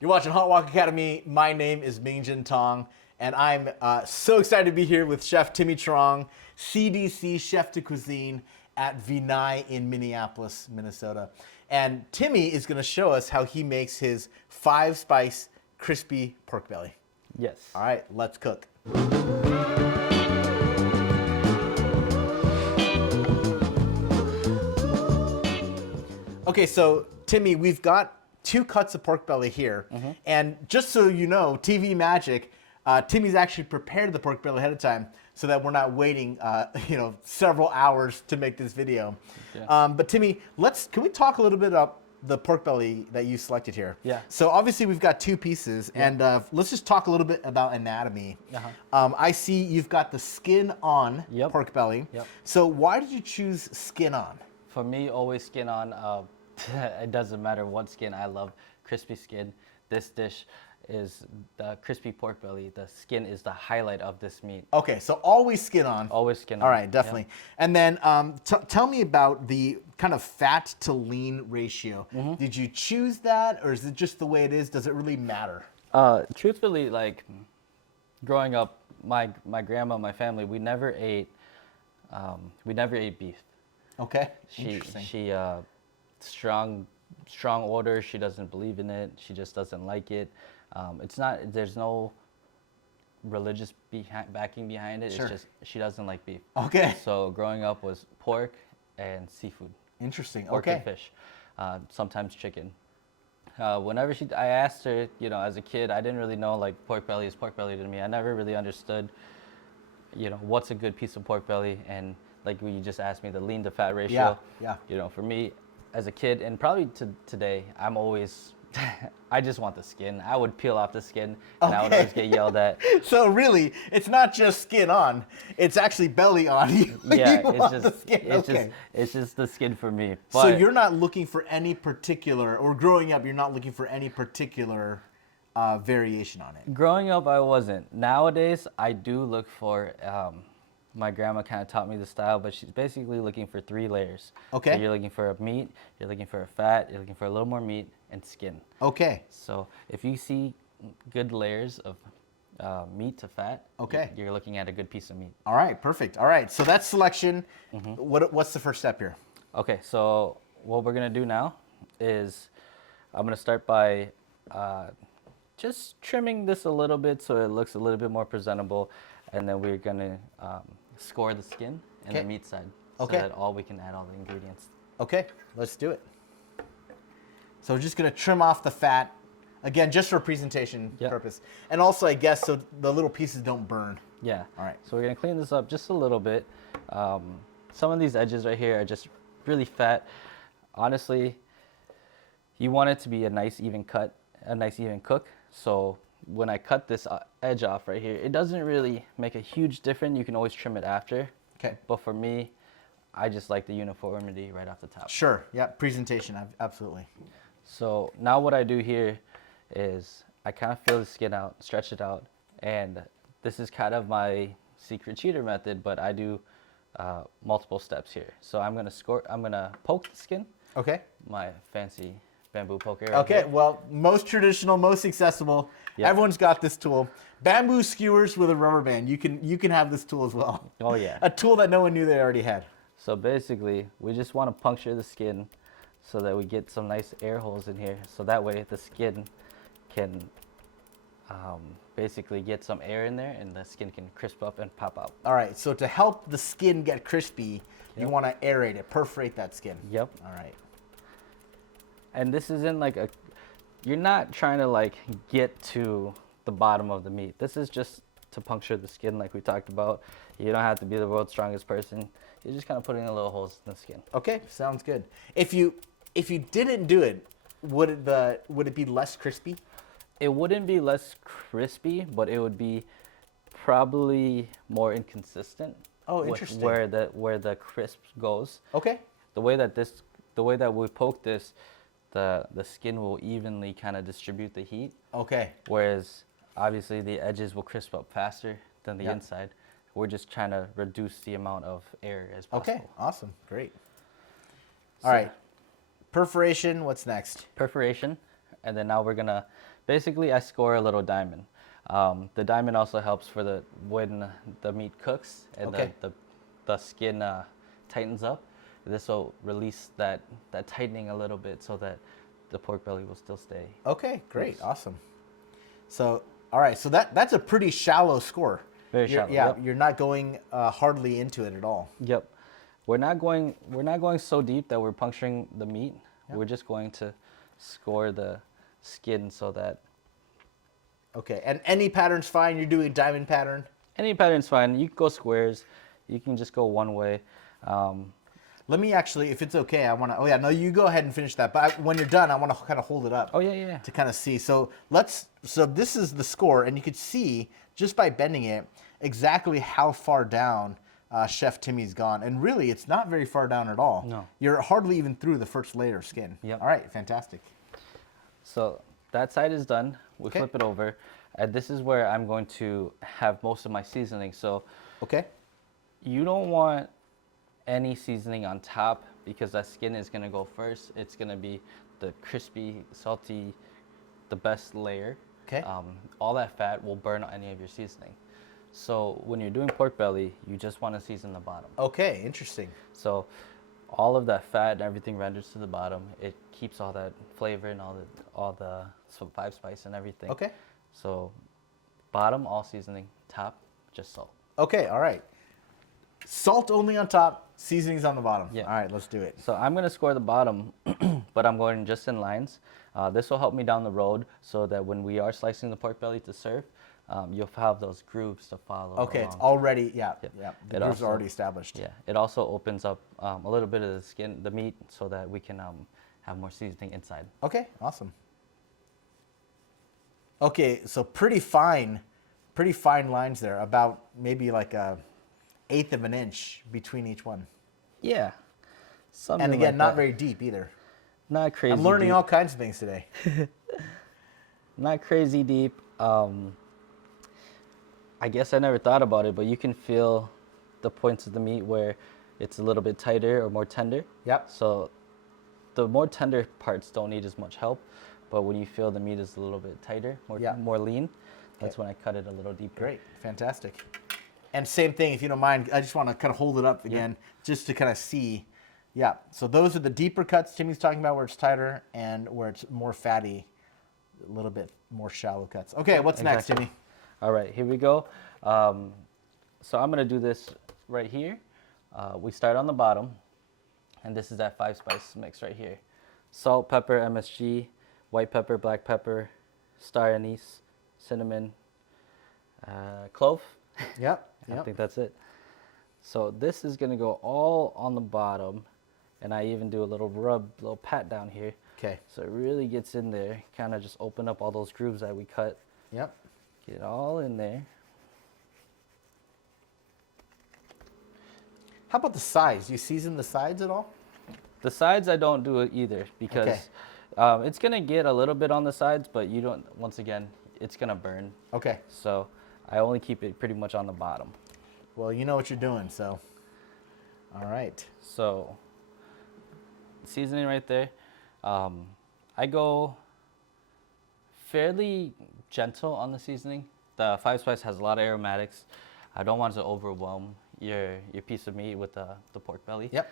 You're watching Hot Wok Academy. My name is Mingjin Tong, and I'm so excited to be here with Chef Timmy Truong, CDC Chef de Cuisine at Vinai in Minneapolis, Minnesota. And Timmy is going to show us how he makes his 5-spice crispy pork belly. Yes. All right, let's cook. Okay, so Timmy, we've got 2 cuts of pork belly here. And just so you know, TV magic, Timmy's actually prepared the pork belly ahead of time so that we're not waiting, several hours to make this video. Yeah. But Timmy, can we talk a little bit about the pork belly that you selected here? Yeah. So obviously we've got 2 pieces, and let's just talk a little bit about anatomy. I see you've got the skin on pork belly. Yep. So why did you choose skin on? For me, always skin on. It doesn't matter what skin. I love crispy skin. This dish is the crispy pork belly. The skin is the highlight of this meat. Okay, so always skin on. Always skin on. All right, definitely. Yep. And then tell me about the kind of fat to lean ratio. Did you choose that, or is it just the way it is? Does it really matter? Truthfully, like growing up, my grandma, my family, we never ate beef. Okay. She strong order. She doesn't believe in it. She just doesn't like it. There's no religious backing behind it. Sure. It's just she doesn't like beef. Okay. So growing up was pork and seafood. Interesting. Pork okay. and fish, sometimes chicken. Whenever I asked her, as a kid, I didn't really know like pork belly is pork belly to me. I never really understood, what's a good piece of pork belly, and like when you just asked me the lean to fat ratio. Yeah. For me, as a kid, and probably today, I'm always, I just want the skin. I would peel off the skin, and I would always get yelled at. So really, it's not just skin on; it's actually belly on. It's just the skin for me. But so you're not looking for any particular, or growing up, you're not looking for any particular variation on it. Growing up, I wasn't. Nowadays, I do look for. My grandma kind of taught me the style, but she's basically looking for 3 layers. Okay. So you're looking for a meat, you're looking for a fat, you're looking for a little more meat, and skin. Okay. So if you see good layers of meat to fat, you're looking at a good piece of meat. All right, perfect. All right, so that's selection. What's the first step here? Okay, so what we're gonna do now is I'm gonna start by just trimming this a little bit so it looks a little bit more presentable, and then we're gonna score the skin and the meat side so that we can add all the ingredients. Okay, let's do it. So we're just gonna trim off the fat, again, just for presentation purpose. And also, I guess, so the little pieces don't burn. Yeah. All right. So we're gonna clean this up just a little bit. Some of these edges right here are just really fat. Honestly, you want it to be a nice even cut, a nice even cook. So when I cut this edge off right here, it doesn't really make a huge difference. You can always trim it after. Okay. But for me, I just like the uniformity right off the top. Sure. Yeah. Presentation. Absolutely. So now what I do here is I kind of fill the skin out, stretch it out, and this is kind of my secret cheater method, but I do multiple steps here. So I'm gonna poke the skin. Okay. My fancy bamboo poker. Okay, well, most traditional, most accessible. Yeah. Everyone's got this tool. Bamboo skewers with a rubber band. You can have this tool as well. Oh yeah. A tool that no one knew they already had. So basically, we just want to puncture the skin so that we get some nice air holes in here. So that way the skin can basically get some air in there, and the skin can crisp up and pop out. All right, so to help the skin get crispy, you want to aerate it, perforate that skin. Yep. All right. And this isn't like you're not trying to like get to the bottom of the meat. This is just to puncture the skin like we talked about. You don't have to be the world's strongest person. You're just kind of putting a little holes in the skin. Okay, sounds good. If you didn't do it, would it be less crispy? It wouldn't be less crispy, but it would be probably more inconsistent. Oh, interesting. Where the crisp goes. Okay. The way that we poke this, the skin will evenly kind of distribute the heat. Okay. Whereas obviously the edges will crisp up faster than the inside. We're just trying to reduce the amount of air as possible. Okay, awesome, great. All right, perforation, what's next? Perforation, and then now we're gonna Basically, I score a little diamond. The diamond also helps for when the meat cooks and Okay. the skin tightens up. This will release that tightening a little bit so that the pork belly will still stay. Okay, great, Yes. awesome. So, all right, so that's a pretty shallow score. Very shallow. Yeah, Yep. you're not going hardly into it at all. Yep. We're not going so deep that we're puncturing the meat. Yep. We're just going to score the skin so that Okay, and any pattern's fine. You're doing diamond pattern. any pattern's fine. You can go squares. You can just go one way. Let me actually, if it's okay, I want to. Oh yeah, no, you go ahead and finish that. But when you're done, I want to kind of hold it up. Oh, yeah. To kind of see. So So this is the score, and you could see just by bending it exactly how far down Chef Timmy's gone. And really, it's not very far down at all. No. You're hardly even through the first layer of skin. Yep. All right, fantastic. So that side is done. We Okay. flip it over. And this is where I'm going to have most of my seasoning. So Okay. you don't want any seasoning on top because that skin is going to go first. It's going to be the crispy, salty, the best layer. Okay. All that fat will burn any of your seasoning. So when you're doing pork belly, you just want to season the bottom. Okay, interesting. So all of that fat and everything renders to the bottom. It keeps all that flavor and all the five spice and everything. Okay. So bottom, all seasoning. Top, just salt. Okay, all right. Salt only on top, seasonings on the bottom. Yeah. All right, let's do it. So I'm going to score the bottom, but I'm going just in lines. This will help me down the road so that when we are slicing the pork belly to serve, you'll have those grooves to follow. Okay, it's along. already, yeah. The It grooves also- are already established. Yeah, it also opens up a little bit of the skin, the meat, so that we can have more seasoning inside. Okay, awesome. Okay, so pretty fine lines there, about maybe like a 1/8 of an inch between each one. Yeah. Something And again, like not that. very deep either. Not crazy. I'm learning deep. all kinds of things today. Not crazy deep. I guess I never thought about it, but you can feel the points of the meat where it's a little bit tighter or more tender. Yep. So the more tender parts don't need as much help, but when you feel the meat is a little bit tighter, Yeah. more lean, that's Okay. when I cut it a little deeper. Great, fantastic. And same thing, if you don't mind, I just want to kind of hold it up again, just to kind of see. Yeah, so those are the deeper cuts Timmy's talking about, where it's tighter and where it's more fatty, a little bit more shallow cuts. Okay, what's next, Exactly. Timmy? All right, here we go. So I'm gonna do this right here. We start on the bottom, and this is that 5 spice mix right here. Salt, pepper, MSG, white pepper, black pepper, star anise, cinnamon, clove. Yep, I yep. think that's it. So this is gonna go all on the bottom, and I even do a little rub, little pat down here. Okay, So it really gets in there, kind of just open up all those grooves that we cut. yep. Get it all in there. How about the sides? Do you season the sides at all? The sides I don't do it either because Okay. it's gonna get a little bit on the sides, but you don't. Once again, it's gonna burn. Okay, So I only keep it pretty much on the bottom. well, you know what you're doing, so. All right. So seasoning right there. I go fairly gentle on the seasoning. The 5 spice has a lot of aromatics. I don't want it to overwhelm your piece of meat with the pork belly. Yep.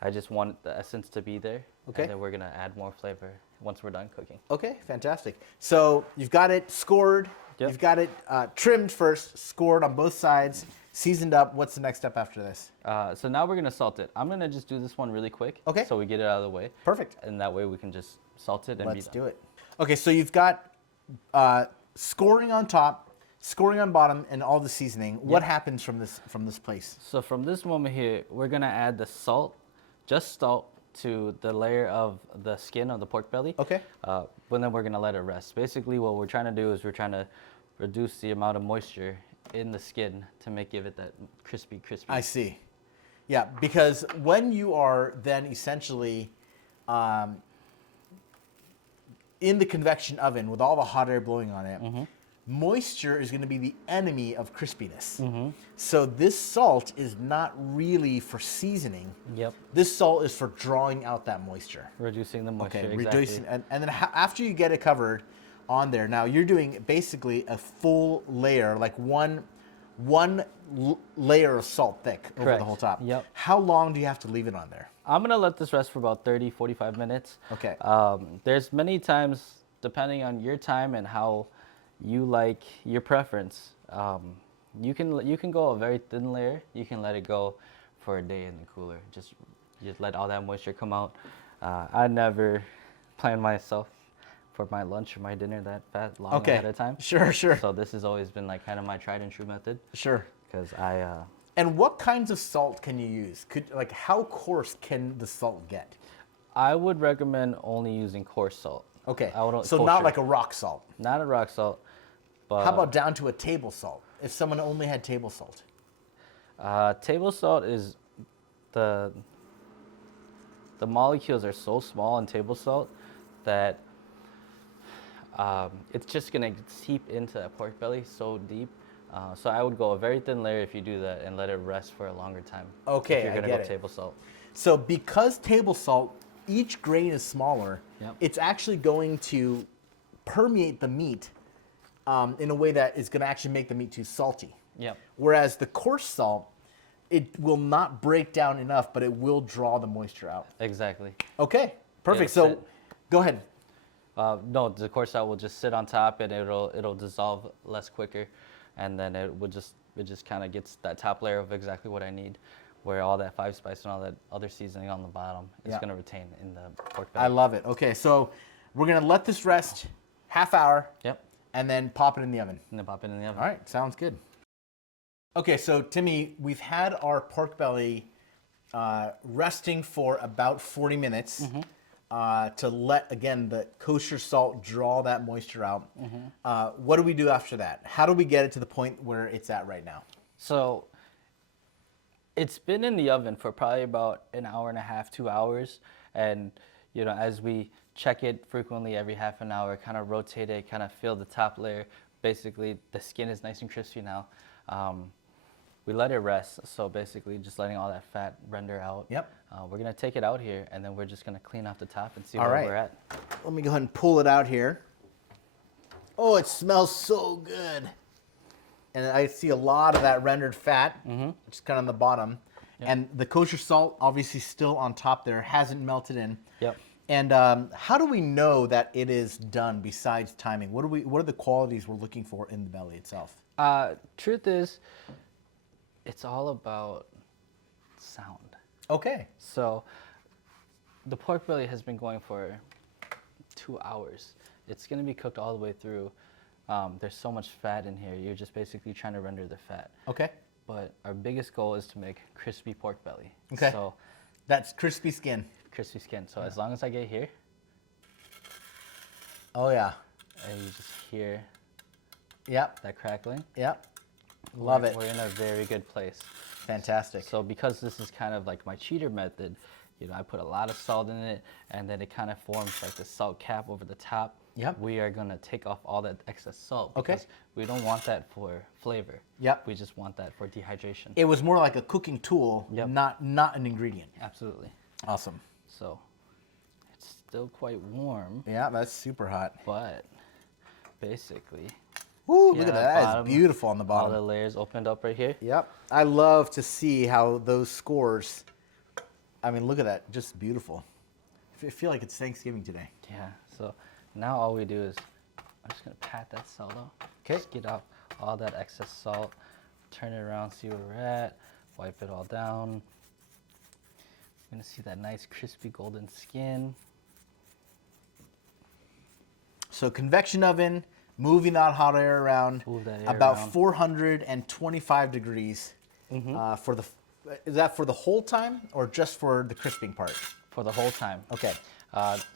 I just want the essence to be there. Okay. And then we're gonna add more flavor once we're done cooking. Okay, fantastic. So you've got it scored. Yep. You've got it trimmed first, scored on both sides, seasoned up. What's the next step after this? So now we're gonna salt it. I'm gonna just do this one really quick. Okay. So we get it out of the way. Perfect. And that way we can just salt it and Let's be done. do it. Okay, so you've got scoring on top, scoring on bottom, and all the seasoning. What happens from this place? So from this moment here, we're gonna add the salt, just salt, to the layer of the skin of the pork belly. Okay. But then we're gonna let it rest. Basically, what we're trying to do is we're trying to reduce the amount of moisture in the skin to give it that crispy. I see. Yeah, because when you are then essentially in the convection oven with all the hot air blowing on it, moisture is going to be the enemy of crispiness. So this salt is not really for seasoning. Yep. This salt is for drawing out that moisture. Reducing the moisture. Okay, exactly. reducing, and then after you get it covered, on there. Now you're doing basically a full layer, like one layer of salt thick over Correct. the whole top. Yep. How long do you have to leave it on there? I'm gonna let this rest for about 30, 45 minutes. Okay. There's many times, depending on your time and how you like your preference, you can go a very thin layer. You can let it go for a day in the cooler. Just let all that moisture come out. I never plan myself for my lunch or my dinner that long ahead of time. Sure. So this has always been like kind of my tried and true method. Sure. Because And what kinds of salt can you use? How coarse can the salt get? I would recommend only using coarse salt. Okay. So kosher. not like a rock salt. Not a rock salt, but How about down to a table salt? If someone only had table salt. table salt is the molecules are so small in table salt that it's just gonna seep into that pork belly so deep. So I would go a very thin layer if you do that and let it rest for a longer time. Okay, if you're gonna I get go it. table salt. So because table salt, each grain is smaller, Yep. it's actually going to permeate the meat in a way that is going to actually make the meat too salty. Yep. Whereas the coarse salt, it will not break down enough, but it will draw the moisture out. Exactly. Okay, perfect. It'll So sit. go ahead. No, the coarse salt will just sit on top and it'll dissolve less quicker, and then it just kind of gets that top layer of exactly what I need, where all that five spice and all that other seasoning on the bottom is Yeah. going to retain in the pork belly. I love it. Okay, so we're going to let this rest half hour Yep. and then pop it in the oven. And then pop it in the oven. All right, sounds good. Okay, so Timmy, we've had our pork belly resting for about 40 minutes to let, again, the kosher salt draw that moisture out. What do we do after that? How do we get it to the point where it's at right now? So it's been in the oven for probably about an hour and a half, 2 hours. And, as we check it frequently every half an hour, kind of rotate it, kind of feel the top layer. Basically, the skin is nice and crispy now. We let it rest. So basically just letting all that fat render out. Yep. We're going to take it out here, and then we're just going to clean off the top and see All where right. we're at. Let me go ahead and pull it out here. Oh, it smells so good. And I see a lot of that rendered fat, just kind of on the bottom. Yep. And the kosher salt, obviously still on top there, hasn't melted in. Yep. And how do we know that it is done besides timing? What are the qualities we're looking for in the belly itself? Truth is, it's all about sound. Okay. So the pork belly has been going for 2 hours. It's going to be cooked all the way through. There's so much fat in here. You're just basically trying to render the fat. Okay. But our biggest goal is to make crispy pork belly. Okay. So That's crispy skin. crispy skin. So as long as I get here, Oh, yeah. and you just hear Yep. that crackling. Yep. Love we're, it. We're in a very good place. Fantastic. So because this is kind of like my cheater method, I put a lot of salt in it, and then it kind of forms like the salt cap over the top. Yep. We are gonna take off all that excess salt Okay. because we don't want that for flavor. Yep. We just want that for dehydration. It was more like a cooking tool, Yep. not an ingredient. Absolutely. Awesome. So it's still quite warm, Yeah, that's super hot. but basically Ooh, see look at how that. That bottom- is beautiful on the all the bottom. layers opened up right here. Yep. I love to see how those scores, I mean, look at that. Just beautiful. I feel like it's Thanksgiving today. Yeah. So now all we do is I'm just gonna pat that salt off. 'Kay. Just get out all that excess salt. Turn it around, see where we're at. Wipe it all down. You're gonna see that nice crispy golden skin. So convection oven, moving that hot air around, Move that air about around. 425 degrees. Is that for the whole time or just for the crisping part? For the whole time. Okay.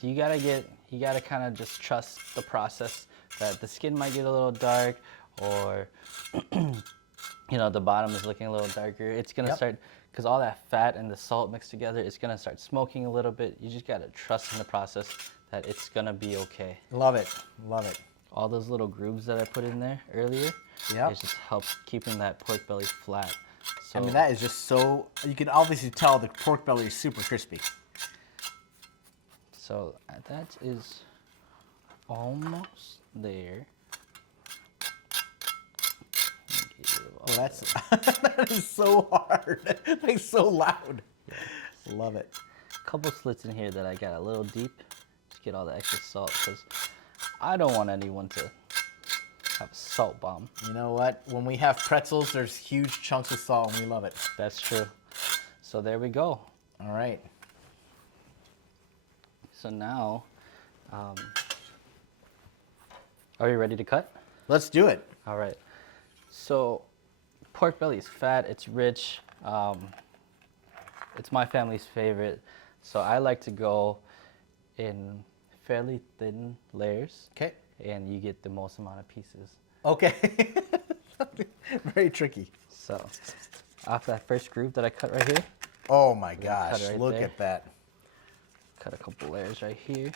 You gotta kind of just trust the process that the skin might get a little dark, or the bottom is looking a little darker. It's gonna Yep. start, because all that fat and the salt mixed together, it's gonna start smoking a little bit. You just gotta trust in the process that it's gonna be okay. Love it. Love it. All those little grooves that I put in there earlier, Yep. it just helps keeping that pork belly flat. So I mean, that is just so, you can obviously tell the pork belly is super crispy. So that is almost there. Oh, that's that is so hard. Like so loud. Yeah. Love it. Couple slits in here that I got a little deep. Just get all the extra salt because I don't want anyone to have a salt bomb. You know what? When we have pretzels, there's huge chunks of salt, and we love it. That's true. So there we go. All right. So now, are you ready to cut? Let's do it. All right. So pork belly is fat. It's rich. It's my family's favorite. So I like to go in fairly thin layers. Okay. And you get the most amount of pieces. Okay. Very tricky. So off that first groove that I cut right here, Oh my gosh, right look there. at that. cut a couple layers right here.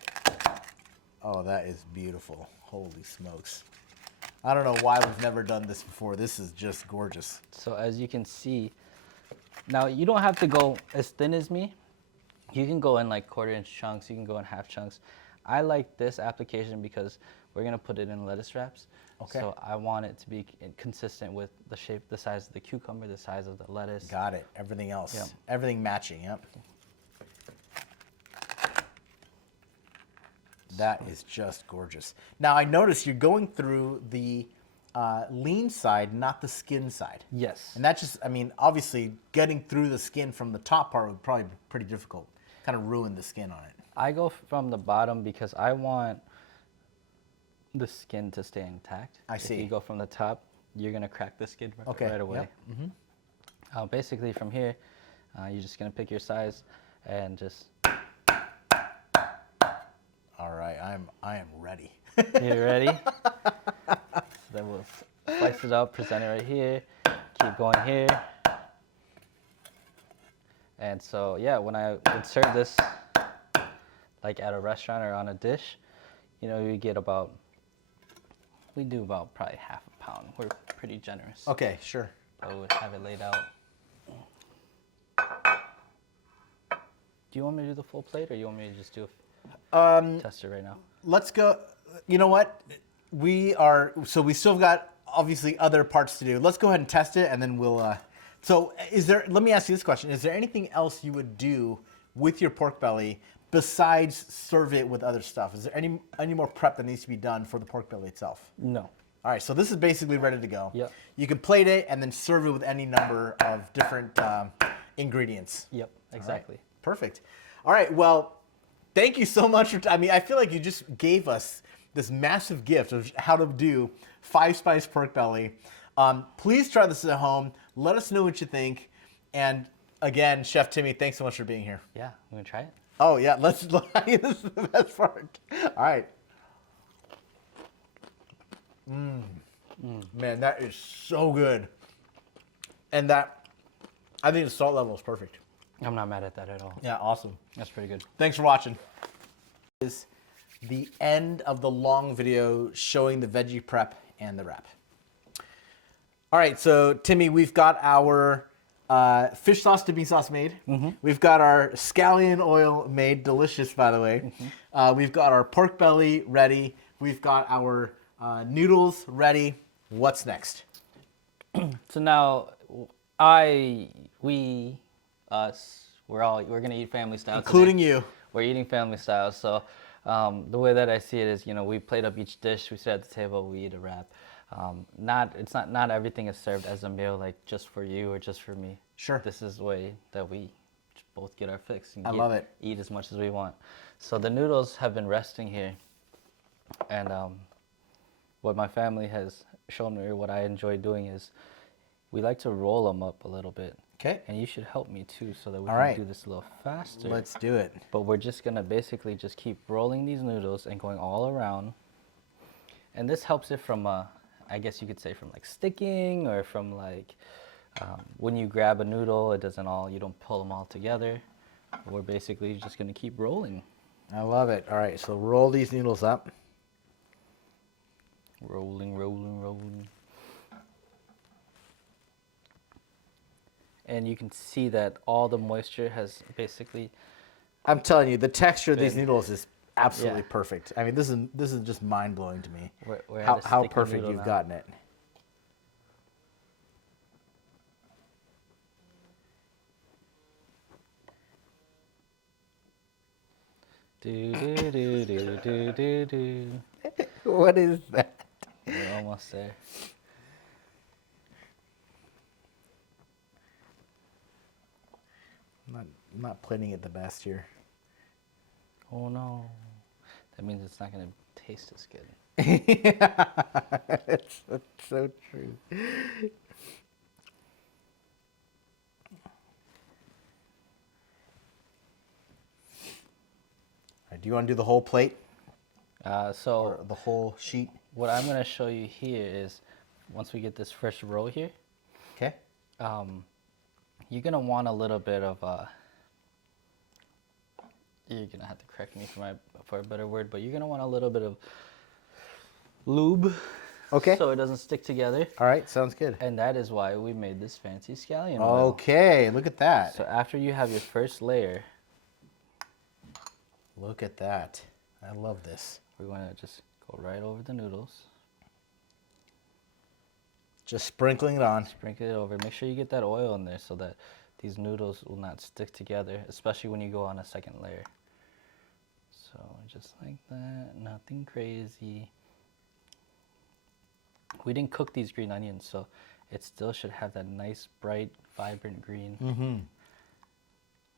Oh, that is beautiful. Holy smokes. I don't know why we've never done this before. This is just gorgeous. So as you can see, now you don't have to go as thin as me. You can go in like 1/4 inch chunks, you can go in half chunks. I like this application because we're gonna put it in lettuce wraps. Okay. So I want it to be consistent with the shape, the size of the cucumber, the size of the lettuce. Got it. Everything else. Yep. Everything matching, yep. That is just gorgeous. Now I notice you're going through the lean side, not the skin side. Yes. And that just, I mean, obviously getting through the skin from the top part would probably be pretty difficult. Kind of ruin the skin on it. I go from the bottom because I want the skin to stay intact. I see. If you go from the top, you're gonna crack the skin Okay, right away. yep. Mm-hmm. Basically from here, you're just gonna pick your size and just. All right, I am ready. You ready? So then we'll slice it up, present it right here, keep going here. And so, yeah, when I would serve this, like at a restaurant or on a dish, you know, we do about probably half a pound. We're pretty generous. Okay, sure. But we would have it laid out. Do you want me to do the full plate or you want me to just do a tester right now? Let's go. You know what? We still got obviously other parts to do. Let's go ahead and test it and then we'll, let me ask you this question. Is there anything else you would do with your pork belly besides serve it with other stuff? Is there any more prep that needs to be done for the pork belly itself? No. All right, so this is basically ready to go. Yep. You can plate it and then serve it with any number of different ingredients. Yep, exactly. All right, perfect. All right, well, thank you so much for, I feel like you just gave us this massive gift of how to do 5-spice pork belly. Please try this at home. Let us know what you think. And again, Chef Timmy, thanks so much for being here. Yeah, you want to try it? Oh yeah, this is the best part. All right. Man, that is so good. And I think the salt level is perfect. I'm not mad at that at all. Yeah, awesome. That's pretty good. Thanks for watching. This is the end of the long video showing the veggie prep and the wrap. All right, so Timmy, we've got our fish sauce dipping sauce made. Mm-hmm. We've got our scallion oil made, delicious by the way. Mm-hmm. We've got our pork belly ready. We've got our noodles ready. What's next? So now, we're gonna eat family style, including today. you. We're eating family style. So the way that I see it is, we plate up each dish, we sit at the table, we eat a wrap. Not everything is served as a meal, like just for you or just for me. Sure. This is the way that we both get our fix and love it. Eat as much as we want. So the noodles have been resting here, and what my family has shown me, or what I enjoy doing, is we like to roll them up a little bit. Okay. And you should help me too, so that we All can right. do this a little faster. Let's do it. But we're just gonna basically just keep rolling these noodles and going all around. And this helps it from, I guess you could say, from like sticking, or from like when you grab a noodle, you don't pull them all together. We're basically just gonna keep rolling. I love it. All right, so roll these noodles up. Rolling, rolling, rolling. And you can see that all the moisture has basically. I'm telling you, the texture of these noodles is absolutely Yeah. perfect. I mean, this is just mind blowing to me. We're at How a sticky perfect noodle you've now. gotten it. Do do do do do do do. What is that? We're almost there. I'm not plating it the best here. Oh no, that means it's not gonna taste as good. It's so true. Do you want to do the whole plate So or the whole sheet? what I'm gonna show you here is, once we get this first row here, Okay. you're gonna want a little bit of you're gonna have to correct me for a better word, but you're gonna want a little bit of lube, Okay. so it doesn't stick together. All right. Sounds good. And that is why we made this fancy scallion oil. Okay. Look at that. So after you have your first layer, Look at that. I love this. we're going to just go right over the noodles, Just sprinkling it on. sprinkle it over. Make sure you get that oil in there so that these noodles will not stick together, especially when you go on a second layer. So just like that, nothing crazy. We didn't cook these green onions, so it still should have that nice, bright, vibrant green. Mm-hmm.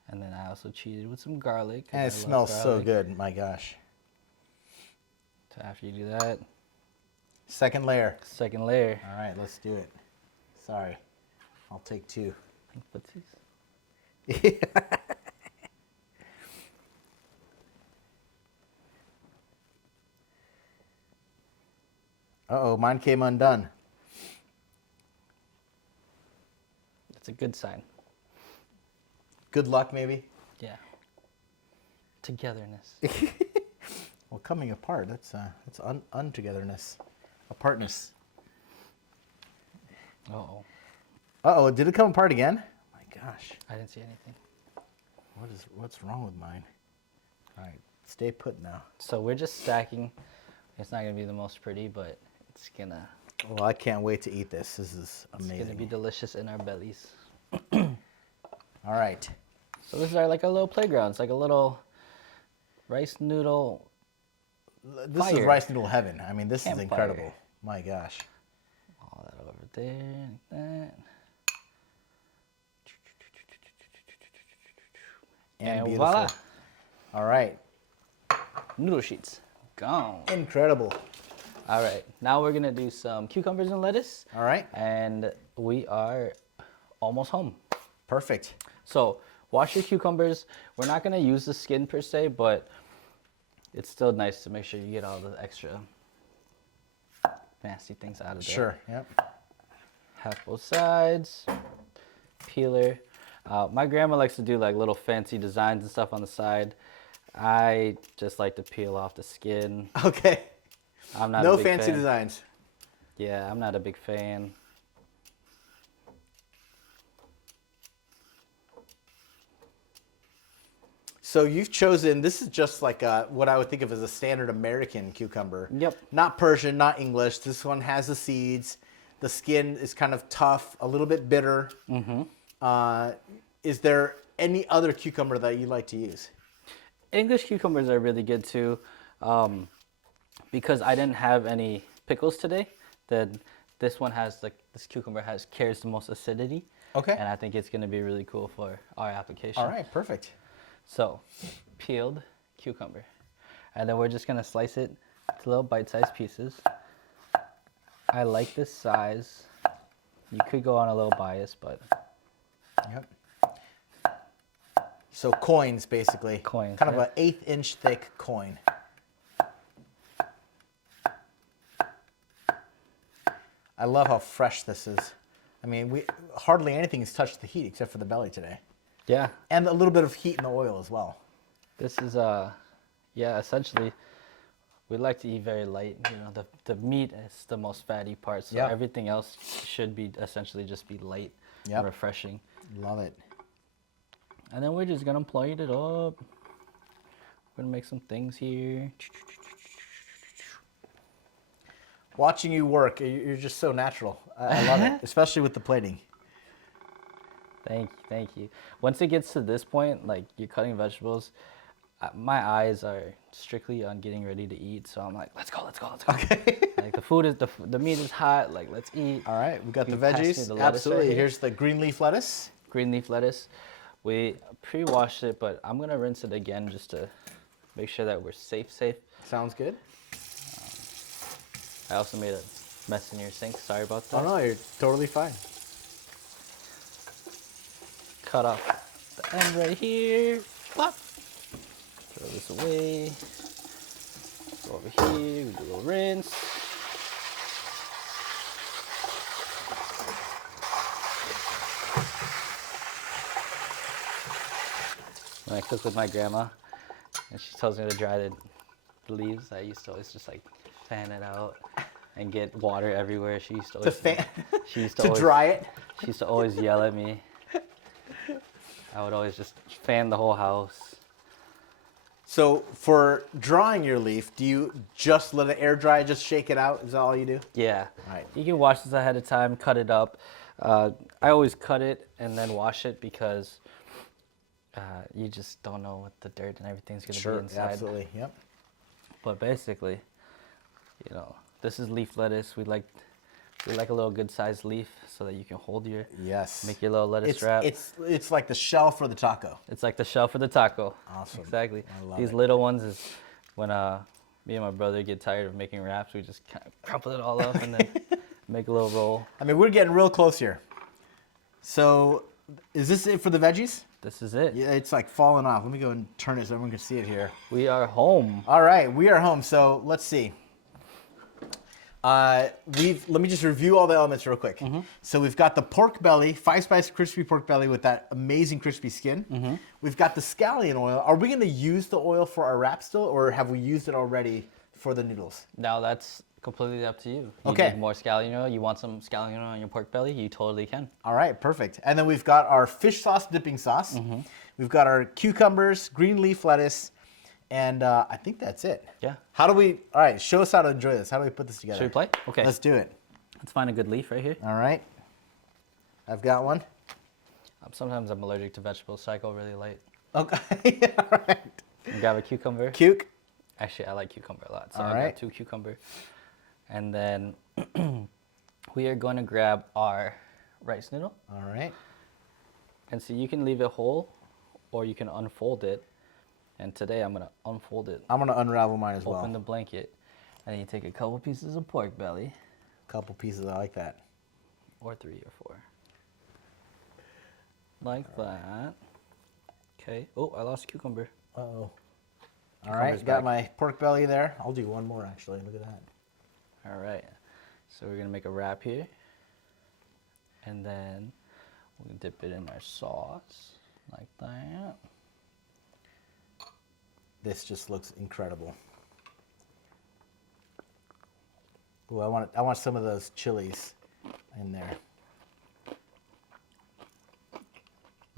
And then I also cheated with some garlic. 'cause And I it love smells so garlic. good. My gosh. So after you do that, Second layer. second layer. All right. Let's do it. Sorry. I'll take two. Footsies. Uh-oh. Mine came undone. That's a good sign. Good luck, maybe. Yeah. Togetherness. Well, coming apart. That's untogetherness. Apartness. Uh-oh. Uh-oh. Did it come apart again? My gosh. I didn't see anything. What's wrong with mine? All right. Stay put now. So we're just stacking. It's not going to be the most pretty, but it's going to Well, I can't wait to eat this. This is amazing. be delicious in our bellies. All right. So this is like a little playground. It's like a little rice noodle. This is Fire. rice noodle heaven. I mean, this is Campfire. incredible. My gosh. All that over there, like that. And And beautiful. voila. All right. Noodle sheets. Gone. Incredible. All right. Now we're going to do some cucumbers and lettuce. All right. And we are almost home. Perfect. So wash your cucumbers. We're not going to use the skin per se, but it's still nice to make sure you get all the extra nasty things out of there. Sure. Yep. Half both sides. Peeler. My grandma likes to do like little fancy designs and stuff on the side. I just like to peel off the skin. Okay. I'm not No a big fancy fan. designs. Yeah, I'm not a big fan. So you've chosen, this is just like what I would think of as a standard American cucumber. Yep. Not Persian, not English. This one has the seeds. The skin is kind of tough, a little bit bitter. Mm-hmm. Is there any other cucumber that you like to use? English cucumbers are really good too. Because I didn't have any pickles today, then this one has this cucumber carries the most acidity. Okay. And I think it's gonna be really cool for our application. All right, perfect. So, peeled cucumber. And then we're just gonna slice it to little bite-sized pieces. I like this size. You could go on a little bias, but Yep. So coins, basically. Coins, Kind of yep. an 1/8 inch thick coin. I love how fresh this is. I mean, hardly anything has touched the heat except for the belly today. yeah, And a little bit of heat in the oil as well. this is yeah, essentially we like to eat very light. You know, the meat is the most fatty part, so Yep. everything else should be essentially just be light Yep. and refreshing. Love it. And then we're just gonna plate it up We're gonna make some things here. Watching you work, you're just so natural. I love it, especially with the plating. Thank you, thank you. Once it gets to this point, like you're cutting vegetables, my eyes are strictly on getting ready to eat. So I'm like, let's go, let's go, let's go. Okay. Like the food is the meat is hot. Like let's eat. All right, we got the You pass me veggies. the lettuce Absolutely. right here. Here's the green leaf lettuce. Green leaf lettuce. We pre-washed it, but I'm gonna rinse it again just to make sure that we're safe. Sounds good. I also made a mess in your sink. Sorry about that. Oh no, you're totally fine. Cut off the end right here. Plop. Throw this away. Go over here. We do a little rinse. When I cook with my grandma, and she tells me to dry the leaves, I used to always just like fan it out and get water everywhere. She used to always She used to to always, dry it. She used to always yell at me. I would always just fan the whole house. So for drying your leaf, do you just let it air dry, just shake it out? Is that all you do? Yeah. Right. You can wash this ahead of time, cut it up. I always cut it and then wash it because you just don't know what the dirt and everything's going to be inside. Absolutely. Yep. But basically, you know, this is leaf lettuce. We like a little good sized leaf so that you can hold your, make your little lettuce wrap. It's like the shell for the taco. It's like the shell for the taco. Awesome. Exactly. I love These it. little ones is when me and my brother get tired of making wraps, we just kind of crumple it all up and then make a little roll. I mean, we're getting real close here. So is this it for the veggies? This is it. Yeah, it's like falling off. Let me go and turn it so everyone can see it here. We are home. All right, we are home. So let's see. Let me just review all the elements real quick. Mm-hmm. So we've got the pork belly, 5-spice crispy pork belly with that amazing crispy skin. Mm-hmm. We've got the scallion oil. Are we going to use the oil for our wrap still, or have we used it already for the noodles? Now that's completely up to you. You Okay. need more scallion oil. You want some scallion oil on your pork belly? You totally can. All right, perfect. And then we've got our fish sauce dipping sauce. Mm-hmm. We've got our cucumbers, green leaf lettuce, and I think that's it. Yeah. All right, show us how to enjoy this. How do we put this together? Should we play? Okay. Let's do it. Let's find a good leaf right here. All right. I've got one. Sometimes I'm allergic to vegetables, so I go really light. Okay, all right. Grab a cucumber. Cuke. Actually, I like cucumber a lot, so All I'll right. grab 2 cucumber. And then we are going to grab our rice noodle. All right. And so you can leave it whole, or you can unfold it. And today I'm gonna unfold it, I'm gonna unravel mine as well. open the blanket, and then you take a couple pieces of pork belly, Couple pieces, I like that. or 3 or 4. Like that. Okay. Oh, I lost a cucumber. Uh-oh. All Cucumber's right, got back. my pork belly there. I'll do one more actually, look at that. All right. So we're gonna make a wrap here, and then we'll dip it in our sauce like that. This just looks incredible. Ooh, I want some of those chilies in there.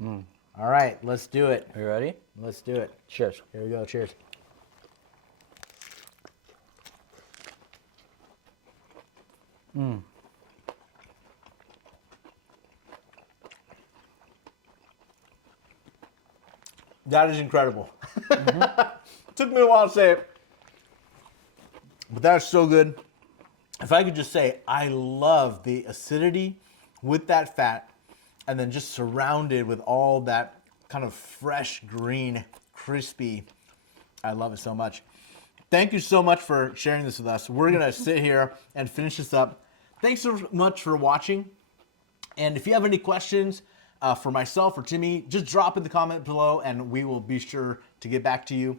All right, let's do it. Are you ready? Let's do it. Cheers. Here we go, cheers. That is incredible. Took me a while to say it, but that's so good. If I could just say, I love the acidity with that fat, and then just surrounded with all that kind of fresh, green, crispy. I love it so much. Thank you so much for sharing this with us. We're gonna sit here and finish this up. Thanks so much for watching. And if you have any questions for myself or Timmy, just drop in the comment below and we will be sure to get back to you.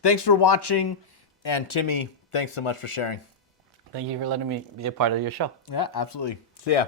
Thanks for watching. And Timmy, thanks so much for sharing. Thank you for letting me be a part of your show. Yeah, absolutely. See ya.